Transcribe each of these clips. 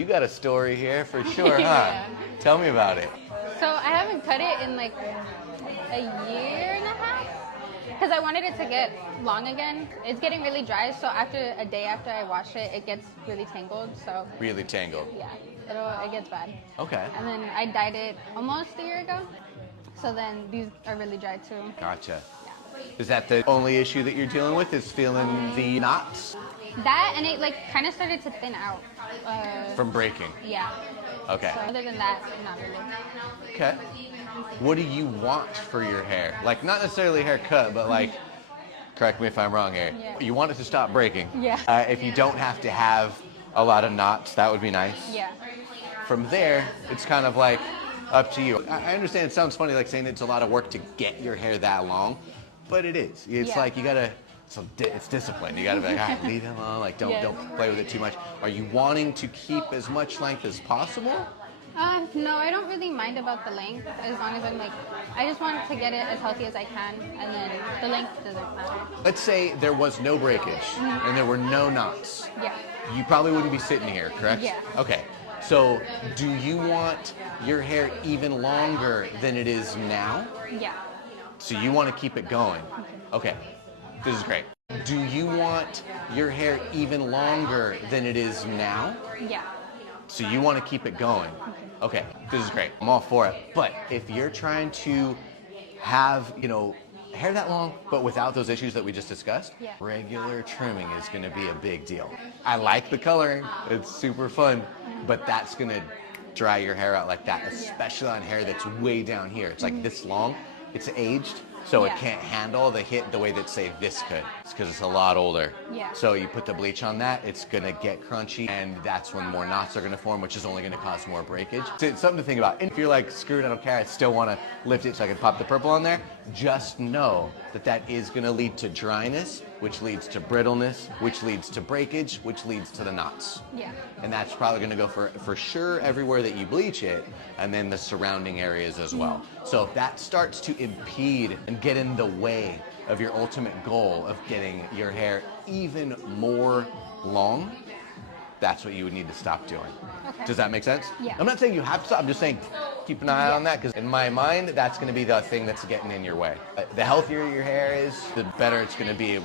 You got a story here for sure, huh? Yeah. Tell me about it. So I haven't cut it in like a year and a half because I wanted it to get long again. It's getting really dry, so after a day after I wash it, it gets really tangled. So Really tangled. yeah, it gets bad. Okay. And then I dyed it almost a year ago, so then these are really dry too. Gotcha. Yeah. Is that the only issue that you're dealing with, is feeling the knots? That and it like kind of started to thin out. From breaking? Yeah. Okay. So other than that, not really. Okay. What do you want for your hair? Like, not necessarily a haircut, but like, correct me if I'm wrong here. Yeah. You want it to stop breaking. Yeah. If you don't have to have a lot of knots, that would be nice. Yeah. From there, it's kind of like up to you. I understand it sounds funny, like saying it's a lot of work to get your hair that long, but it is. It's Yeah. like you gotta, it's discipline. You gotta be like, all right, leave it alone, like don't play with it too much. Are you wanting to keep as much length as possible? No, I don't really mind about the length as long as I'm like, I just want to get it as healthy as I can, and then the length doesn't matter. Let's say there was no breakage and there were no knots. Yeah. You probably wouldn't be sitting here, correct? Yeah. Okay. So, do you want your hair even longer than it is now? Yeah. So you want to keep it going? Okay. This is great. Do you want your hair even longer than it is now? Yeah. So you want to keep it going? Okay. This is great. I'm all for it. But if you're trying to have, hair that long, but without those issues that we just discussed, Yeah. regular trimming is going to be a big deal. I like the coloring. It's super fun, but that's going to dry your hair out like that, especially on hair that's way down here. It's like this long. It's aged, so it Yeah. can't handle the hit the way that, say, this could. It's because it's a lot older. Yeah. So you put the bleach on that, it's going to get crunchy, and that's when more knots are going to form, which is only going to cause more breakage. So it's something to think about. And if you're like, screw it, I don't care, I still want to lift it so I can pop the purple on there, just know that that is going to lead to dryness, which leads to brittleness, which leads to breakage, which leads to the knots. Yeah. And that's probably going to go for sure everywhere that you bleach it, and then the surrounding areas as well. So if that starts to impede and get in the way of your ultimate goal of getting your hair even more long, that's what you would need to stop doing. Okay. Does that make sense? Yeah. I'm not saying you have to stop, I'm just saying keep an eye on that, because in my mind, that's going to be the thing that's getting in your way. The healthier your hair is, the better it's going to be.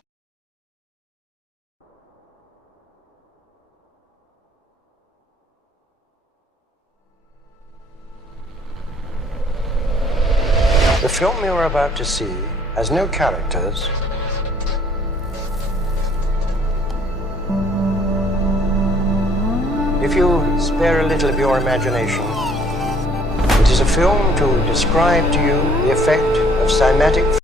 The film you're about to see has no characters. If you spare a little of your imagination, it is a film to describe to you the effect of cymatic